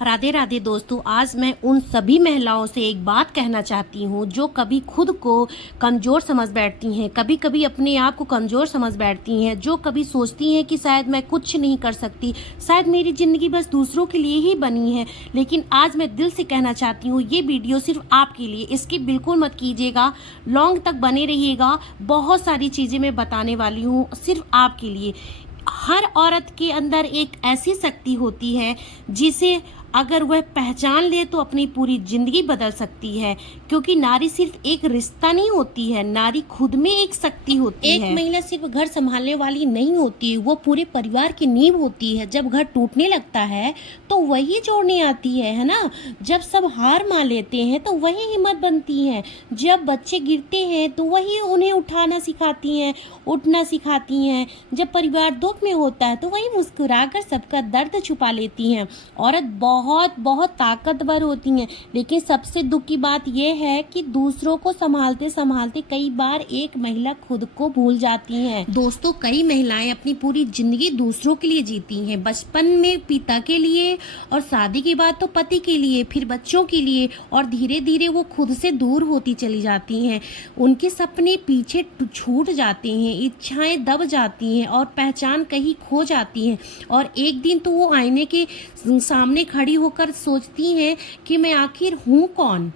राधे राधे दोस्तों, आज मैं उन सभी महिलाओं से एक बात कहना चाहती हूँ जो कभी खुद को कमज़ोर समझ बैठती हैं, कभी कभी अपने आप को कमज़ोर समझ बैठती हैं, जो कभी सोचती हैं कि शायद मैं कुछ नहीं कर सकती, शायद मेरी ज़िंदगी बस दूसरों के लिए ही बनी है। लेकिन आज मैं दिल से कहना चाहती हूँ, ये वीडियो सिर्फ आपके लिए, इसकी बिल्कुल मत कीजिएगा, लॉन्ग तक बने रहिएगा। बहुत सारी चीज़ें मैं बताने वाली हूँ सिर्फ आपके लिए। हर औरत के अंदर एक ऐसी शक्ति होती है जिसे अगर वह पहचान ले तो अपनी पूरी जिंदगी बदल सकती है। क्योंकि नारी सिर्फ एक रिश्ता नहीं होती है, नारी खुद में एक शक्ति होती है। एक महिला सिर्फ घर संभालने वाली नहीं होती, वो पूरे परिवार की नींव होती है। जब घर टूटने लगता है तो वही जोड़ने आती है ना। जब सब हार मान लेते हैं तो वही हिम्मत बनती है। जब बच्चे गिरते हैं तो वही उन्हें उठाना सिखाती हैं, उठना सिखाती हैं। जब परिवार दुख में होता है तो वही मुस्कुराकर सबका दर्द छुपा लेती हैं। औरत बहुत बहुत ताकतवर होती हैं, लेकिन सबसे दुख की बात यह है कि दूसरों को संभालते संभालते कई बार एक महिला खुद को भूल जाती हैं। दोस्तों, कई महिलाएं अपनी पूरी जिंदगी दूसरों के लिए जीती हैं। बचपन में पिता के लिए, और शादी के बाद तो पति के लिए, फिर बच्चों के लिए, और धीरे धीरे वो खुद से दूर होती चली जाती हैं। उनके सपने पीछे छूट जाते हैं, इच्छाएं दब जाती हैं और पहचान कहीं खो जाती है। और एक दिन तो वो आईने के सामने खड़ी होकर सोचती हैं कि मैं आखिर हूँ कौन।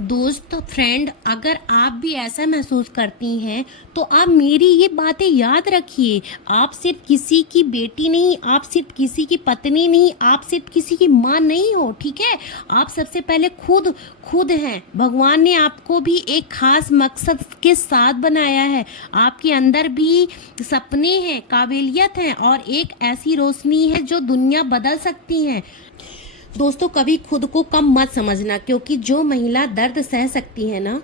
दोस्त, फ्रेंड, अगर आप भी ऐसा महसूस करती हैं तो आप मेरी ये बातें याद रखिए। आप सिर्फ किसी की बेटी नहीं, आप सिर्फ किसी की पत्नी नहीं, आप सिर्फ किसी की माँ नहीं हो, ठीक है। आप सबसे पहले खुद हैं। भगवान ने आपको भी एक खास मकसद के साथ बनाया है। आपके अंदर भी सपने हैं, काबिलियत है और एक ऐसी रोशनी है जो दुनिया बदल सकती है। दोस्तों, कभी खुद को कम मत समझना, क्योंकि जो महिला दर्द सह सकती है ना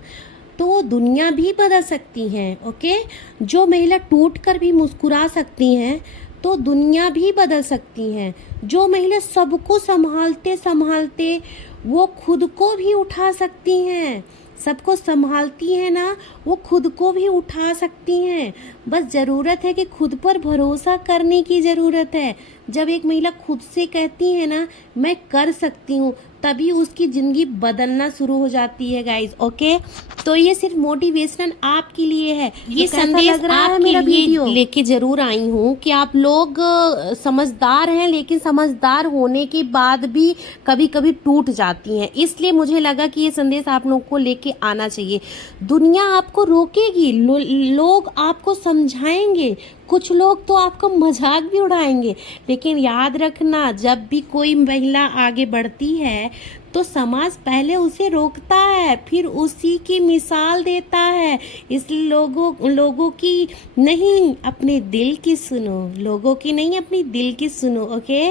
तो दुनिया भी बदल सकती है। ओके, जो महिला टूट कर भी मुस्कुरा सकती हैं तो दुनिया भी बदल सकती हैं। जो महिला सबको संभालते संभालते वो खुद को भी उठा सकती हैं, सबको संभालती हैं ना, वो खुद को भी उठा सकती हैं। बस ज़रूरत है कि खुद पर भरोसा करने की ज़रूरत है। जब एक महिला खुद से कहती है ना मैं कर सकती हूँ, तभी उसकी ज़िंदगी बदलना शुरू हो जाती है गाइज। ओके, तो ये सिर्फ मोटिवेशन आपके लिए है। ये तो संदेश आपके लिए लेके जरूर आई हूँ कि आप लोग समझदार हैं, लेकिन समझदार होने के बाद भी कभी कभी टूट जाती हैं। इसलिए मुझे लगा कि ये संदेश आप लोगों को लेके आना चाहिए। दुनिया आपको रोकेगी, लोग आपको समझाएंगे, कुछ लोग तो आपका मजाक भी उड़ाएंगे, लेकिन याद रखना, जब भी कोई महिला आगे बढ़ती है तो समाज पहले उसे रोकता है, फिर उसी की मिसाल देता है। इसलिए लोगों की नहीं, अपने दिल की सुनो, लोगों की नहीं, अपनी दिल की सुनो। ओके,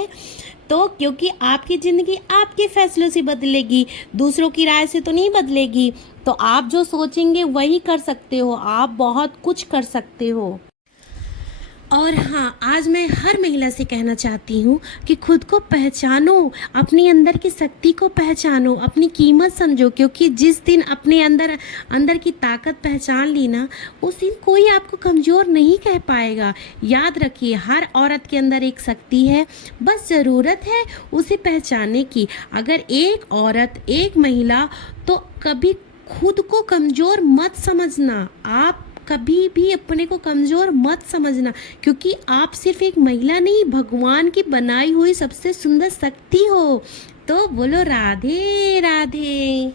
तो क्योंकि आपकी ज़िंदगी आपके फैसलों से बदलेगी, दूसरों की राय से तो नहीं बदलेगी। तो आप जो सोचेंगे वही कर सकते हो, आप बहुत कुछ कर सकते हो। और हाँ, आज मैं हर महिला से कहना चाहती हूँ कि खुद को पहचानो, अपने अंदर की शक्ति को पहचानो, अपनी कीमत समझो। क्योंकि जिस दिन अपने अंदर की ताकत पहचान ली ना, उस दिन कोई आपको कमज़ोर नहीं कह पाएगा। याद रखिए, हर औरत के अंदर एक शक्ति है, बस ज़रूरत है उसे पहचानने की। अगर एक औरत, एक महिला, तो कभी खुद को कमज़ोर मत समझना। आप कभी भी अपने को कमज़ोर मत समझना, क्योंकि आप सिर्फ एक महिला नहीं, भगवान की बनाई हुई सबसे सुंदर शक्ति हो। तो बोलो राधे राधे।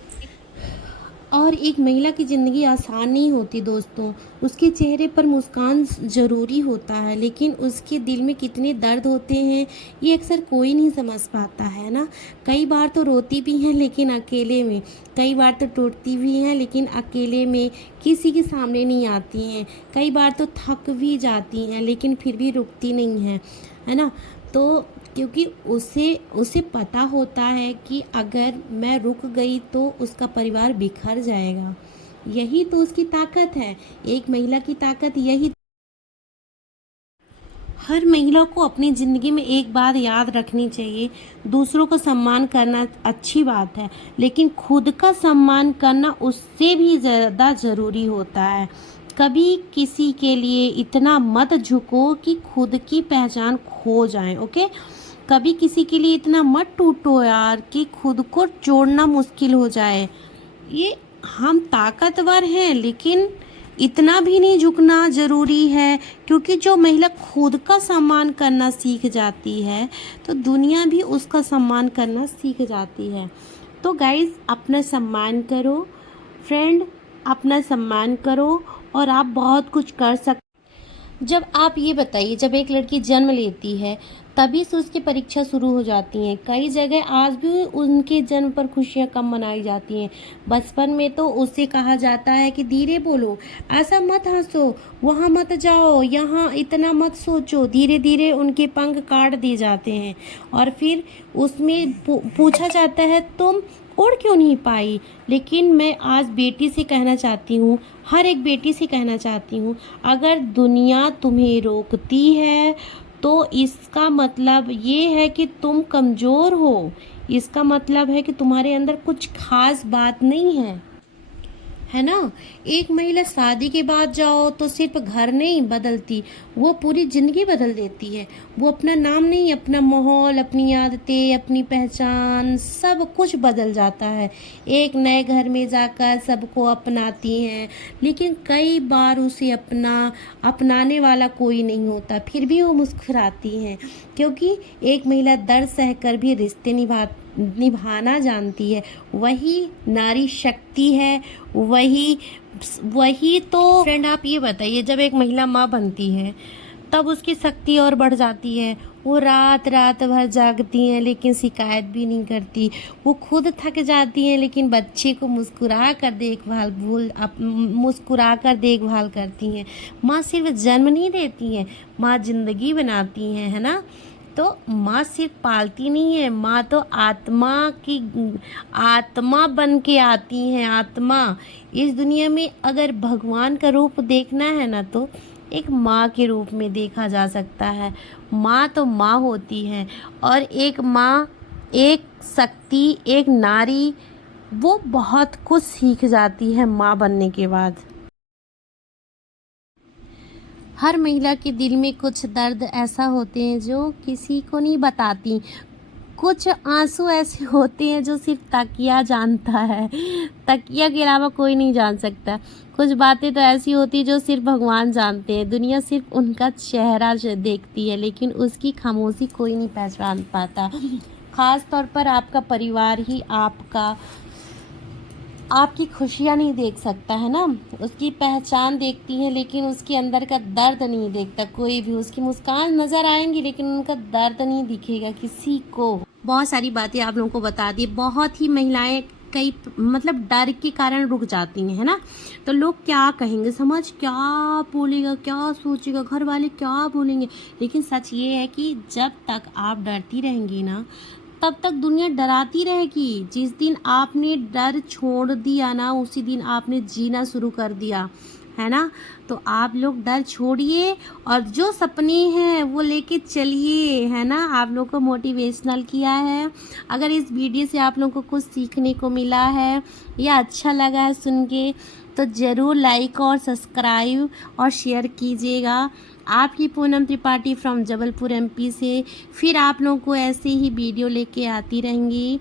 और एक महिला की ज़िंदगी आसान नहीं होती दोस्तों। उसके चेहरे पर मुस्कान ज़रूरी होता है, लेकिन उसके दिल में कितने दर्द होते हैं ये अक्सर कोई नहीं समझ पाता है ना। कई बार तो रोती भी हैं लेकिन अकेले में, कई बार तो टूटती भी हैं लेकिन अकेले में, किसी के सामने नहीं आती हैं। कई बार तो थक भी जाती हैं लेकिन फिर भी रुकती नहीं हैं, है ना। तो क्योंकि उसे पता होता है कि अगर मैं रुक गई तो उसका परिवार बिखर जाएगा। यही तो उसकी ताकत है, एक महिला की ताकत यही। हर महिला को अपनी ज़िंदगी में एक बात याद रखनी चाहिए, दूसरों को सम्मान करना अच्छी बात है, लेकिन खुद का सम्मान करना उससे भी ज़्यादा ज़रूरी होता है। कभी किसी के लिए इतना मत झुको कि खुद की पहचान खो जाए। ओके, कभी किसी के लिए इतना मत टूटो यार कि खुद को जोड़ना मुश्किल हो जाए। ये हम ताकतवर हैं, लेकिन इतना भी नहीं झुकना ज़रूरी है, क्योंकि जो महिला खुद का सम्मान करना सीख जाती है तो दुनिया भी उसका सम्मान करना सीख जाती है। तो गाइज़, अपना सम्मान करो फ्रेंड, अपना सम्मान करो और आप बहुत कुछ कर सकते। जब आप ये बताइए, जब एक लड़की जन्म लेती है तभी से उसकी परीक्षा शुरू हो जाती हैं। कई जगह आज भी उनके जन्म पर खुशियां कम मनाई जाती हैं। बचपन में तो उसे कहा जाता है कि धीरे बोलो, ऐसा मत हंसो, वहाँ मत जाओ, यहाँ इतना मत सोचो। धीरे धीरे उनके पंख काट दिए जाते हैं और फिर उसमें पूछा जाता है तुम उड़ क्यों नहीं पाई। लेकिन मैं आज बेटी से कहना चाहती हूँ, हर एक बेटी से कहना चाहती हूँ, अगर दुनिया तुम्हें रोकती है तो इसका मतलब ये है कि तुम कमज़ोर हो। इसका मतलब है कि तुम्हारे अंदर कुछ खास बात नहीं है ना। एक महिला शादी के बाद जाओ तो सिर्फ घर नहीं बदलती, वो पूरी ज़िंदगी बदल देती है। वो अपना नाम नहीं, अपना माहौल, अपनी आदतें, अपनी पहचान, सब कुछ बदल जाता है। एक नए घर में जाकर सबको अपनाती हैं, लेकिन कई बार उसे अपनाने वाला कोई नहीं होता, फिर भी वो मुस्कुराती हैं, क्योंकि एक महिला दर्द सहकर भी रिश्ते निभाना जानती है। वही नारी शक्ति है, वही तो फ्रेंड। आप ये बताइए, जब एक महिला माँ बनती है तब उसकी शक्ति और बढ़ जाती है। वो रात रात भर जागती हैं लेकिन शिकायत भी नहीं करती। वो खुद थक जाती हैं लेकिन बच्चे को मुस्कुरा कर देखभाल करती हैं। माँ सिर्फ जन्म नहीं देती हैं, माँ जिंदगी बनाती हैं, है ना। तो माँ सिर्फ पालती नहीं है, माँ तो आत्मा बन के आती हैं। आत्मा इस दुनिया में अगर भगवान का रूप देखना है ना तो एक माँ के रूप में देखा जा सकता है। माँ तो माँ होती है, और एक माँ, एक शक्ति, एक नारी, वो बहुत कुछ सीख जाती है माँ बनने के बाद। हर महिला के दिल में कुछ दर्द ऐसा होते हैं जो किसी को नहीं बताती। कुछ आंसू ऐसे होते हैं जो सिर्फ तकिया जानता है, तकिया के अलावा कोई नहीं जान सकता। कुछ बातें तो ऐसी होती है जो सिर्फ भगवान जानते हैं। दुनिया सिर्फ उनका चेहरा देखती है, लेकिन उसकी खामोशी कोई नहीं पहचान पाता। खास तौर पर आपका परिवार ही आपकी खुशियाँ नहीं देख सकता, है ना। उसकी पहचान देखती है लेकिन उसके अंदर का दर्द नहीं देखता कोई भी। उसकी मुस्कान नज़र आएंगी लेकिन उनका दर्द नहीं दिखेगा किसी को। बहुत सारी बातें आप लोगों को बता दी। बहुत ही महिलाएं कई डर के कारण रुक जाती हैं, है ना। तो लोग क्या कहेंगे, समाज क्या बोलेगा, क्या सोचेगा, घर वाले क्या बोलेंगे। लेकिन सच ये है कि जब तक आप डरती रहेंगी ना, तब तक दुनिया डराती रहेगी। जिस दिन आपने डर छोड़ दिया ना, उसी दिन आपने जीना शुरू कर दिया, है ना। तो आप लोग डर छोड़िए और जो सपने हैं वो लेके चलिए, है ना। आप लोग को मोटिवेशनल किया है। अगर इस वीडियो से आप लोगों को कुछ सीखने को मिला है या अच्छा लगा है सुन के, तो ज़रूर लाइक और सब्सक्राइब और शेयर कीजिएगा। आपकी पूनम त्रिपाठी फ्रॉम जबलपुर MP से फिर आप लोगों को ऐसे ही वीडियो लेके आती रहेंगी।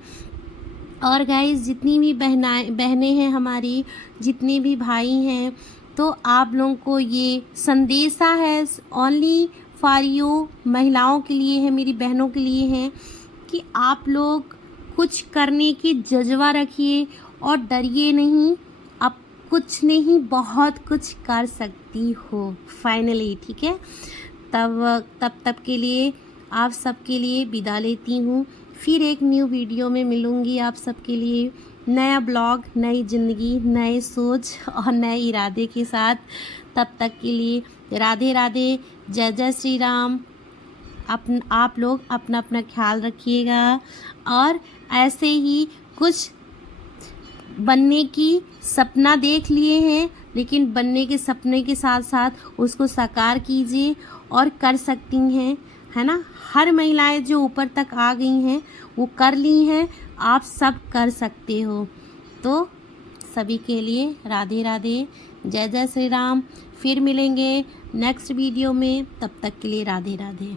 और गाइस, जितनी भी बहनें हैं हमारी, जितने भी भाई हैं, तो आप लोगों को ये संदेशा है ओनली फॉर यू, महिलाओं के लिए है, मेरी बहनों के लिए है, कि आप लोग कुछ करने की जज्बा रखिए और डरिए नहीं। अब कुछ नहीं, बहुत कुछ कर सकती हो फाइनली, ठीक है। तब के लिए आप सबके लिए विदा लेती हूँ। फिर एक न्यू वीडियो में मिलूँगी आप सबके लिए, नया ब्लॉग, नई ज़िंदगी, नए सोच और नए इरादे के साथ। तब तक के लिए राधे राधे, जय जय श्री राम। आप लोग अपना अपना ख्याल रखिएगा और ऐसे ही कुछ बनने की सपना देख लिए हैं, लेकिन बनने के सपने के साथ साथ उसको साकार कीजिए और कर सकती हैं, है ना। हर महिलाएं जो ऊपर तक आ गई हैं वो कर ली हैं, आप सब कर सकते हो। तो सभी के लिए राधे राधे, जय जय श्री राम। फिर मिलेंगे नेक्स्ट वीडियो में, तब तक के लिए राधे राधे।